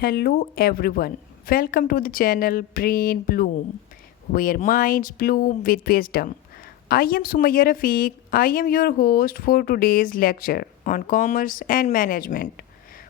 Hello everyone, welcome to the channel Brain Bloom, where minds bloom with wisdom. I am Sumaya Rafiq. I am your host for today's lecture on commerce and management,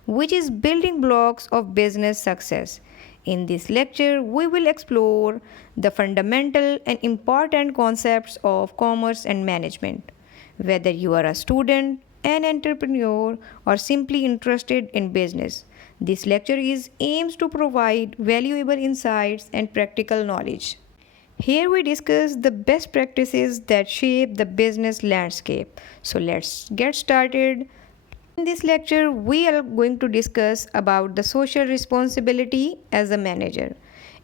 which is building blocks of business success. In this lecture, we will explore the fundamental and important concepts of commerce and management. Whether you are a student, an entrepreneur, or simply interested in business, this lecture is aims to provide valuable insights and practical knowledge. Here we discuss the best practices that shape the business landscape. So let's get started. In this lecture, we are going to discuss about the social responsibility as a manager.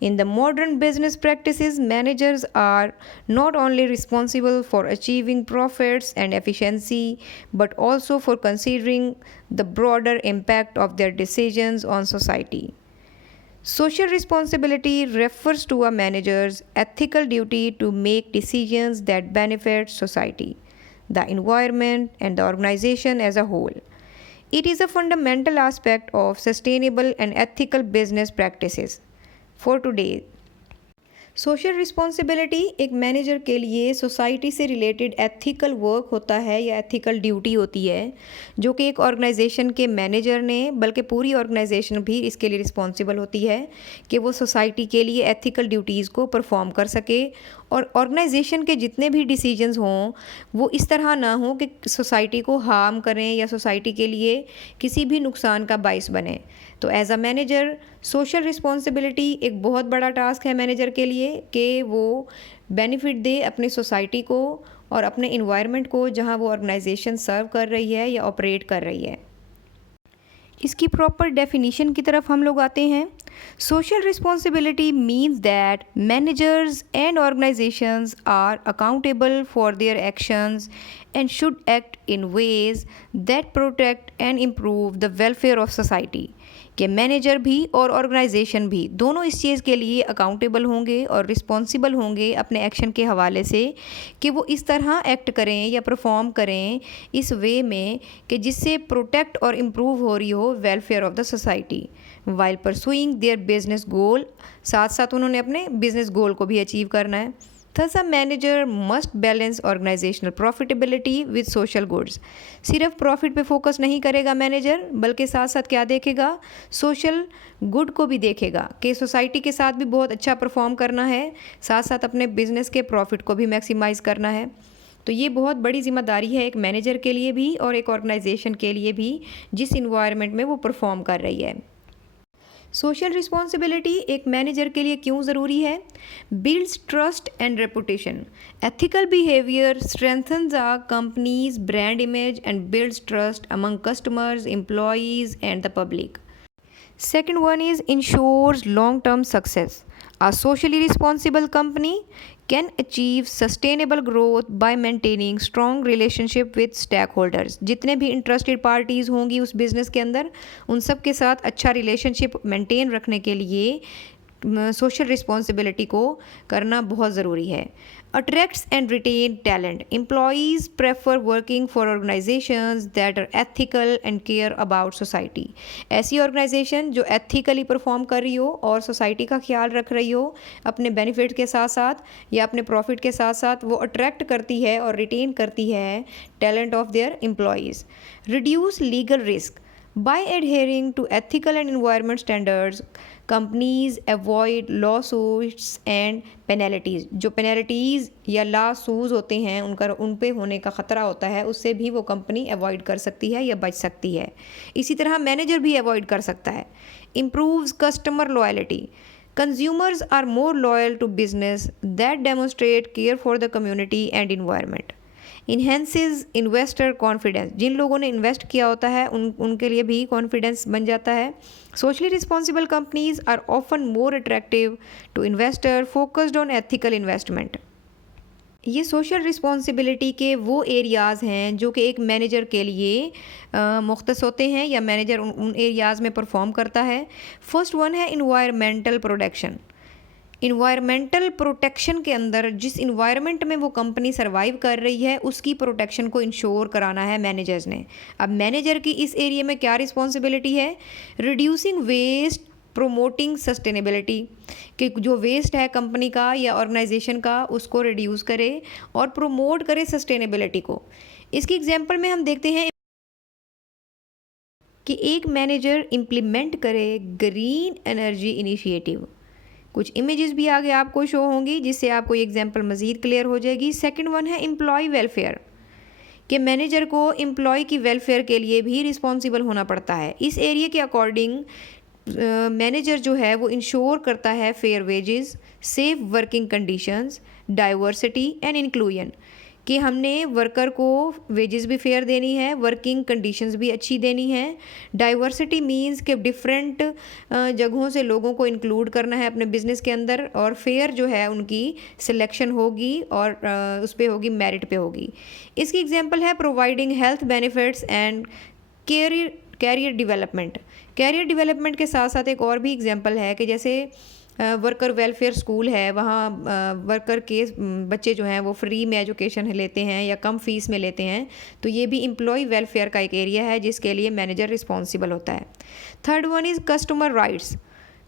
In the modern business practices, managers are not only responsible for achieving profits and efficiency, but also for considering the broader impact of their decisions on society. Social responsibility refers to a manager's ethical duty to make decisions that benefit society, the environment, and the organization as a whole. It is a fundamental aspect of sustainable and ethical business practices. For today, social responsibility एक manager के लिए society से related ethical work होता है या ethical duty होती है जो कि एक ऑर्गेनाइजेशन के मैनेजर ने बल्कि पूरी ऑर्गेनाइजेशन भी इसके लिए रिस्पॉन्सिबल होती है कि वो सोसाइटी के लिए एथिकल ड्यूटीज़ को परफॉर्म कर सके और ऑर्गेनाइजेशन के जितने भी डिसीजंस हों वो इस तरह ना हो कि सोसाइटी को हार्म करें या सोसाइटी के लिए किसी भी नुकसान का बाइस बने। तो as a manager social responsibility एक बहुत बड़ा टास्क है मैनेजर के लिए कि वो बेनिफिट दे अपनी सोसाइटी को और अपने इन्वायरमेंट को जहां वो ऑर्गेनाइजेशन सर्व कर रही है या ऑपरेट कर रही है। इसकी प्रॉपर डेफिनीशन की तरफ हम लोग आते हैं। Social responsibility means that managers and organisations are accountable for their actions and should act in ways that protect and improve the welfare of society. कि मैनेजर भी और ऑर्गेनाइजेशन भी दोनों इस चीज़ के लिए अकाउंटेबल होंगे और रिस्पॉन्सिबल होंगे अपने एक्शन के हवाले से कि वो इस तरह एक्ट करें या परफॉर्म करें इस वे में कि जिससे प्रोटेक्ट और इम्प्रूव हो रही हो welfare of the society while pursuing their business गोल। साथ साथ उन्होंने अपने बिजनेस गोल को भी अचीव करना है। Thus, a manager must balance organizational profitability with social goods. सिर्फ प्रॉफिट पे फोकस नहीं करेगा मैनेजर बल्कि साथ साथ क्या देखेगा, सोशल गुड को भी देखेगा कि सोसाइटी के साथ भी बहुत अच्छा परफॉर्म करना है, साथ साथ अपने बिजनेस के प्रॉफिट को भी मैक्सिमाइज करना है। तो ये बहुत बड़ी जिम्मेदारी है एक मैनेजर के लिए भी और एक ऑर्गेनाइजेशन के लिए भी जिस इन्वायरमेंट में वो परफॉर्म कर रही है। सोशल रिस्पॉन्सिबिलिटी एक मैनेजर के लिए क्यों ज़रूरी है? Builds trust and reputation. Ethical behaviour strengthens a companies brand image and builds trust among customers, employees and the public. Second one is ensures long-term success. A socially responsible company can achieve sustainable growth by maintaining strong relationship with stakeholders. जितने भी interested parties होंगी उस business के अंदर उन सब के साथ अच्छा रिलेशनशिप मेंटेन रखने के लिए सोशल रिस्पॉन्सिबिलिटी को करना बहुत ज़रूरी है। Attracts and retain talent. Employees prefer working for organisations that are ethical and care about society. ऐसी ऑर्गेनाइजेशन जो एथिकली परफॉर्म कर रही हो और सोसाइटी का ख्याल रख रही हो अपने बेनिफिट के साथ साथ या अपने प्रॉफिट के साथ साथ, वो अट्रैक्ट करती है और रिटेन करती है talent of their employees. Reduce legal risk. By adhering to ethical and environment standards, companies avoid lawsuits and penalties. जो penalties या lawsuits होते हैं उन पे होने का ख़तरा होता है उससे भी वो कंपनी अवॉइड कर सकती है या बच सकती है। इसी तरह मैनेजर भी अवॉइड कर सकता है। Improves customer loyalty. Consumers are more loyal to business that demonstrate care for the community and environment. Enhances investor confidence. जिन लोगों ने इन्वेस्ट किया होता है उनके लिए भी कॉन्फिडेंस बन जाता है। Socially responsible companies are often more attractive to investor focused on ethical investment. ये सोशल रिस्पॉन्सिबिलिटी के वो एरियाज़ हैं जो कि एक मैनेजर के लिए मुख्तस होते हैं या मैनेजर उन एरियाज़ में परफॉर्म करता है। फर्स्ट वन है इन्वायरमेंटल प्रोटेक्शन। इन्वायरमेंटल प्रोटेक्शन के अंदर जिस इन्वायरमेंट में वो कंपनी सर्वाइव कर रही है उसकी प्रोटेक्शन को इंश्योर कराना है मैनेजर्स ने। अब मैनेजर की इस एरिया में क्या रिस्पॉन्सिबिलिटी है? रिड्यूसिंग वेस्ट प्रोमोटिंग सस्टेनेबिलिटी, कि जो वेस्ट है कंपनी का या ऑर्गेनाइजेशन का उसको रिड्यूस करे और प्रोमोट करे सस्टेनेबिलिटी को। इसकी एग्जांपल में हम देखते हैं कि एक मैनेजर इम्प्लीमेंट करे ग्रीन एनर्जी इनिशिएटिव। कुछ इमेजेस भी आगे आपको शो होंगी जिससे आपको ये एग्जांपल मज़ीद क्लियर हो जाएगी। सेकंड वन है एम्प्लॉय वेलफेयर, कि मैनेजर को एम्प्लॉय की वेलफेयर के लिए भी रिस्पॉन्सिबल होना पड़ता है। इस एरिया के अकॉर्डिंग मैनेजर जो है वो इंश्योर करता है fair wages, safe working conditions, diversity and inclusion, कि हमने वर्कर को वेजेस भी फेयर देनी है, वर्किंग कंडीशंस भी अच्छी देनी है। डाइवर्सिटी मींस कि डिफरेंट जगहों से लोगों को इंक्लूड करना है अपने बिजनेस के अंदर, और फेयर जो है उनकी सिलेक्शन होगी और उस पर होगी, मेरिट पे होगी। इसकी एग्जांपल है providing health benefits and career development. Career development के साथ साथ एक और भी एग्जांपल है कि जैसे वर्कर वेलफेयर स्कूल है, वहाँ वर्कर के बच्चे जो हैं वो फ्री में एजुकेशन लेते हैं या कम फीस में लेते हैं, तो ये भी एम्प्लॉय वेलफेयर का एक एरिया है जिसके लिए मैनेजर रिस्पॉन्सिबल होता है। Third one is customer rights.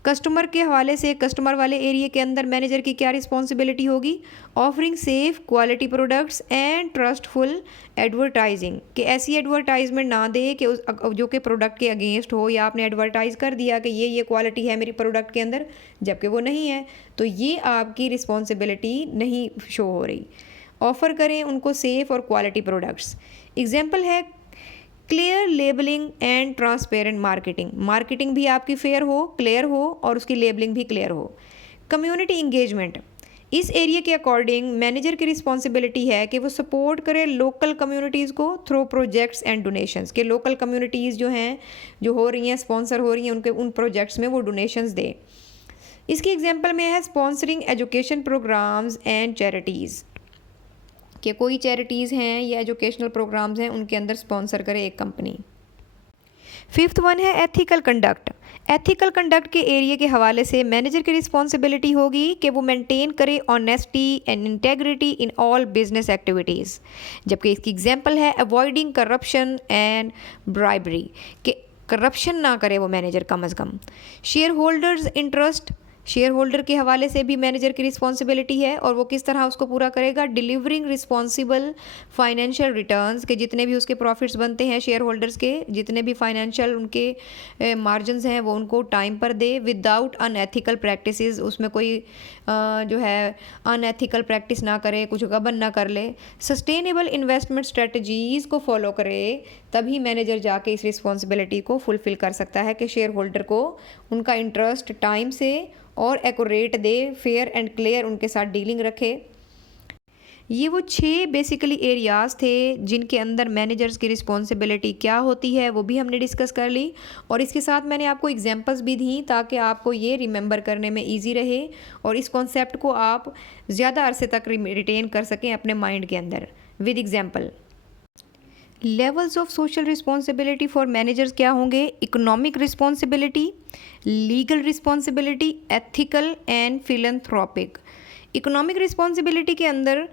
Customer के हवाले से कस्टमर वाले एरिया के अंदर मैनेजर की क्या रिस्पॉन्सिबिलिटी होगी? Offering safe quality products and trustful advertising, कि ऐसी एडवर्टाइजमेंट ना दे कि जो कि प्रोडक्ट के अगेंस्ट हो, या आपने एडवर्टाइज़ कर दिया कि ये क्वालिटी है मेरी प्रोडक्ट के अंदर जबकि वो नहीं है, तो ये आपकी रिस्पॉन्सिबिलिटी नहीं शो हो रही। ऑफ़र करें उनको सेफ़ और क्वालिटी प्रोडक्ट्स। एग्जाम्पल है clear labelling and transparent marketing. Marketing भी आपकी फेयर हो, क्लियर हो और उसकी लेबलिंग भी क्लियर हो। कम्युनिटी इंगेजमेंट, इस एरिया के अकॉर्डिंग मैनेजर की रिस्पॉन्सिबिलिटी है कि वो सपोर्ट करे लोकल कम्युनिटीज़ को थ्रू प्रोजेक्ट्स एंड डोनेशंस, के लोकल कम्युनिटीज़ जो हैं जो हो रही हैं, स्पॉन्सर हो रही हैं, उनके उन प्रोजेक्ट्स में वो डोनेशंस दे। इसकी एग्जांपल में है sponsoring education programmes and charities, कि कोई चैरिटीज़ हैं या एजुकेशनल प्रोग्राम्स हैं उनके अंदर स्पॉन्सर करे एक कंपनी। फिफ्थ वन है एथिकल कंडक्ट। एथिकल कंडक्ट के एरिया के हवाले से मैनेजर की रिस्पॉन्सिबिलिटी होगी कि वो मेंटेन करे honesty and integrity in all business activities, जबकि इसकी एग्जांपल है अवॉइडिंग करप्शन एंड ब्राइबरी, कि करप्शन ना करे वो manager come as come. Shareholders interest, shareholder के हवाले से भी मैनेजर की रिस्पॉन्सिबिलिटी है और वो किस तरह उसको पूरा करेगा? डिलीवरिंग रिस्पॉन्सिबल फाइनेंशियल रिटर्न्स, के जितने भी उसके प्रॉफिट्स बनते हैं शेयर होल्डर्स के, जितने भी फाइनेंशियल उनके मार्जिनस हैं वो उनको टाइम पर दे, विदाउट अनएथिकल प्रैक्टिसेस, उसमें कोई जो है अनएथिकल प्रैक्टिस ना करे, कुछ गबन ना कर ले। सस्टेनेबल इन्वेस्टमेंट स्ट्रेटजीज़ को फॉलो करे, तभी मैनेजर जाके इस रिस्पॉन्सिबिलिटी को फुलफ़िल कर सकता है कि शेयर होल्डर को उनका इंटरेस्ट टाइम से और accurate they, fair and clear उनके साथ डीलिंग रखे। ये वो 6 बेसिकली एरियाज़ थे जिनके अंदर मैनेजर्स की रिस्पॉन्सिबिलिटी क्या होती है वो भी हमने डिस्कस कर ली, और इसके साथ मैंने आपको एग्जांपल्स भी दी ताकि आपको ये रिमेंबर करने में इजी रहे और इस कॉन्सेप्ट को आप ज़्यादा अरसे तक रिटेन कर सकें अपने माइंड के अंदर with example. Levels of social responsibility for managers क्या होंगे? Economic responsibility, legal responsibility, ethical and philanthropic. Economic responsibility के अंदर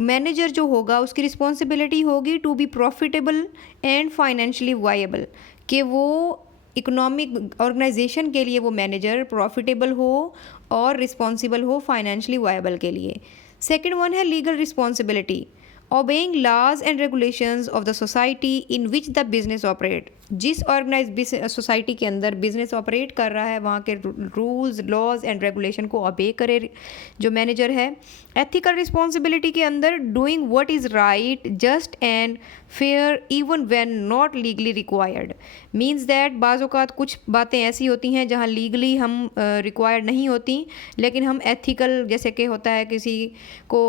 मैनेजर जो होगा उसकी रिस्पॉन्सिबिलिटी होगी to be profitable and financially viable, कि वो इकोनॉमिक ऑर्गेनाइजेशन के लिए वो मैनेजर प्रॉफिटेबल हो और रिस्पॉन्सिबल हो फाइनेंशियली वायबल के लिए। सेकेंड वन है legal responsibility, obeying laws and regulations of the society in which the business operate। जिस ऑर्गेनाइज सोसाइटी के अंदर बिजनेस ऑपरेट कर रहा है वहाँ के रूल्स, लॉज एंड रेगुलेशन को ओबे करे जो मैनेजर है। एथिकल रिस्पॉन्सिबिलिटी के अंदर doing what is right, just and fair even when not legally required, means that बाज़ औक़ात कुछ बातें ऐसी होती हैं जहाँ लीगली हम रिक्वायर्ड नहीं होती, लेकिन हम एथिकल, जैसे कि होता है किसी को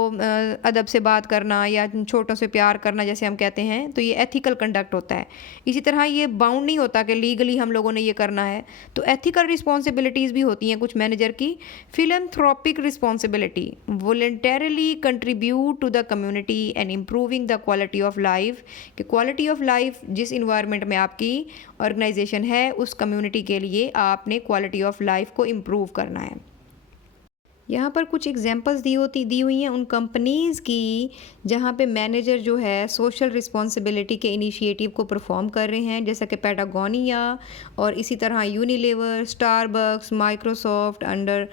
अदब से बात करना या छोटों से प्यार करना जैसे हम कहते हैं, तो ये एथिकल कंडक्ट होता है। इसी तरह ये बाउंड नहीं होता कि लीगली हम लोगों ने ये करना है, तो एथिकल रिस्पॉन्सिबिलिटीज़ भी होती हैं कुछ मैनेजर की। Philanthropic responsibility, voluntarily contribute to the community and improving the quality of life, कि क्वालिटी ऑफ लाइफ जिस इन्वायरमेंट में आपकी ऑर्गेनाइजेशन है उस कम्युनिटी के लिए आपने क्वालिटी ऑफ लाइफ को इम्प्रूव करना है। यहाँ पर कुछ एग्जांपल्स दी हुई हैं उन कंपनीज़ की जहाँ पे मैनेजर जो है सोशल रिस्पॉन्सिबिलिटी के इनिशिएटिव को परफॉर्म कर रहे हैं, जैसा कि पैटागोनिया और इसी तरह यूनिलीवर, स्टारबक्स, माइक्रोसॉफ्ट अंडर।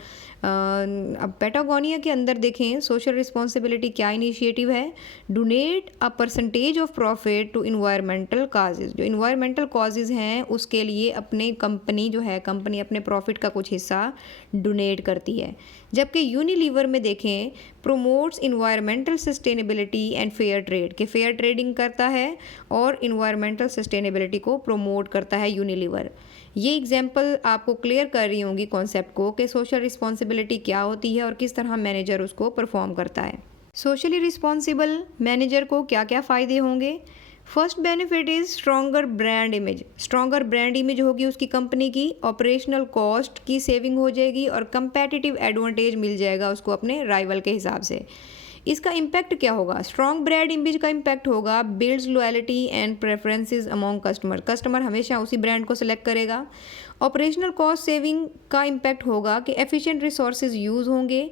अब पैटागोनिया के अंदर देखें सोशल रिस्पॉन्सिबिलिटी क्या इनिशिएटिव है, donate a percentage of profit to environmental causes. जो इन्वायरमेंटल काजेज़ हैं उसके लिए अपने कंपनी अपने प्रॉफिट का कुछ हिस्सा डोनेट करती है। जबकि यूनिलीवर में देखें promotes environmental sustainability and fair trade, के फेयर ट्रेडिंग करता है और इन्वायरमेंटल सस्टेनेबिलिटी को प्रोमोट करता है यूनिलीवर। ये एग्जाम्पल आपको क्लियर कर रही होंगी कॉन्सेप्ट को कि सोशल रिस्पॉन्सिबिलिटी क्या होती है और किस तरह मैनेजर उसको परफॉर्म करता है। सोशली रिस्पॉन्सिबल मैनेजर को क्या क्या फ़ायदे होंगे। First benefit is stronger brand image. Stronger brand image होगी उसकी कंपनी की, ऑपरेशनल कॉस्ट की सेविंग हो जाएगी और कंपेटिटिव एडवांटेज मिल जाएगा उसको अपने राइवल के हिसाब से। इसका इम्पैक्ट क्या होगा, स्ट्रॉन्ग ब्रांड इमेज का इम्पैक्ट होगा builds loyalty and preferences among customer हमेशा उसी ब्रांड को सिलेक्ट करेगा। ऑपरेशनल कॉस्ट सेविंग का इम्पैक्ट होगा कि एफिशिएंट रिसोर्सेज यूज़ होंगे,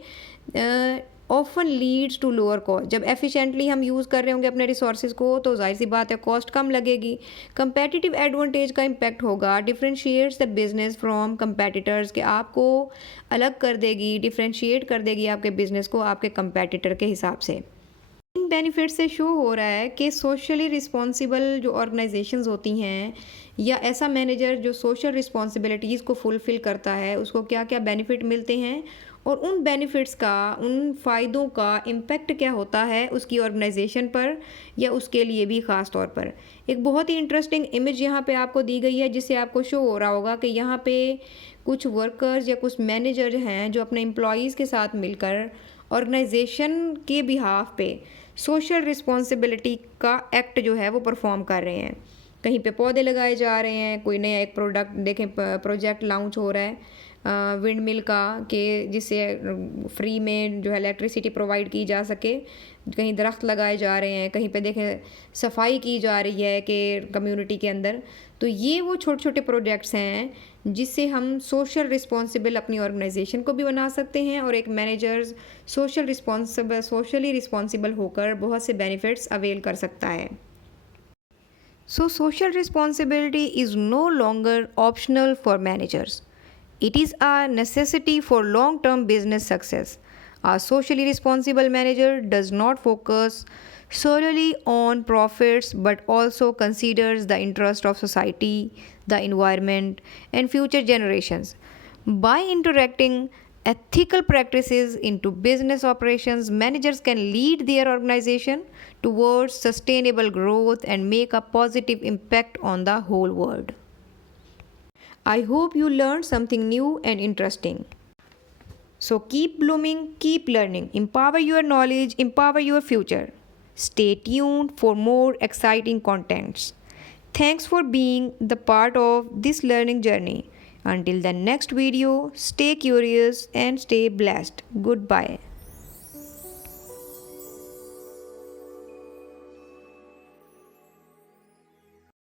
often leads to lower cost. जब एफिशिएंटली हम यूज़ कर रहे होंगे अपने रिसोर्सेज को तो जाहिर सी बात है कॉस्ट कम लगेगी। कंपेटिटिव एडवांटेज का इम्पैक्ट होगा differentiates the business from competitors, के आपको अलग कर देगी, डिफरेंशिएट कर देगी आपके बिजनेस को आपके कंपेटिटर के हिसाब से। इन बेनिफिट से शो हो रहा है कि सोशली रिस्पॉन्सिबल जो ऑर्गेनाइजेशंस होती हैं या ऐसा मैनेजर जो सोशल रिस्पॉन्सिबिलिटीज़ को फुलफ़िल करता है उसको क्या क्या बेनिफिट मिलते हैं और उन बेनिफिट्स का, उन फ़ायदों का इम्पेक्ट क्या होता है उसकी ऑर्गेनाइजेशन पर या उसके लिए भी ख़ास तौर पर। एक बहुत ही इंटरेस्टिंग इमेज यहाँ पे आपको दी गई है जिससे आपको शो हो रहा होगा कि यहाँ पे कुछ वर्कर्स या कुछ मैनेजर हैं जो अपने एम्प्लॉयज़ के साथ मिलकर ऑर्गेनाइजेशन के बिहाफ पे सोशल रिस्पॉन्सिबिलिटी का एक्ट जो है वो परफॉर्म कर रहे हैं। कहीं पे पौधे लगाए जा रहे हैं, कोई नया एक प्रोडक्ट देखें प्रोजेक्ट लॉन्च हो रहा है विंड मिल का, के जिससे फ्री में जो है इलेक्ट्रिसिटी प्रोवाइड की जा सके। कहीं दरख्त लगाए जा रहे हैं, कहीं पे देखें सफाई की जा रही है कि कम्युनिटी के अंदर। तो ये वो छोटे छोटे प्रोजेक्ट्स हैं जिससे हम सोशल रिस्पॉन्सिबल अपनी ऑर्गेनाइजेशन को भी बना सकते हैं और एक मैनेजर्स सोशली रिस्पॉन्सिबल होकर बहुत से बेनिफिट्स अवेल कर सकता है। So social responsibility is no longer optional for managers. It is a necessity for long-term business success. A socially responsible manager does not focus solely on profits but also considers the interest of society, the environment, and future generations. By interacting ethical practices into business operations, managers can lead their organization towards sustainable growth and make a positive impact on the whole world. I hope you learned something new and interesting. So keep blooming, keep learning, empower your knowledge, empower your future. Stay tuned for more exciting contents. Thanks for being the part of this learning journey. Until the next video, stay curious and stay blessed. Goodbye.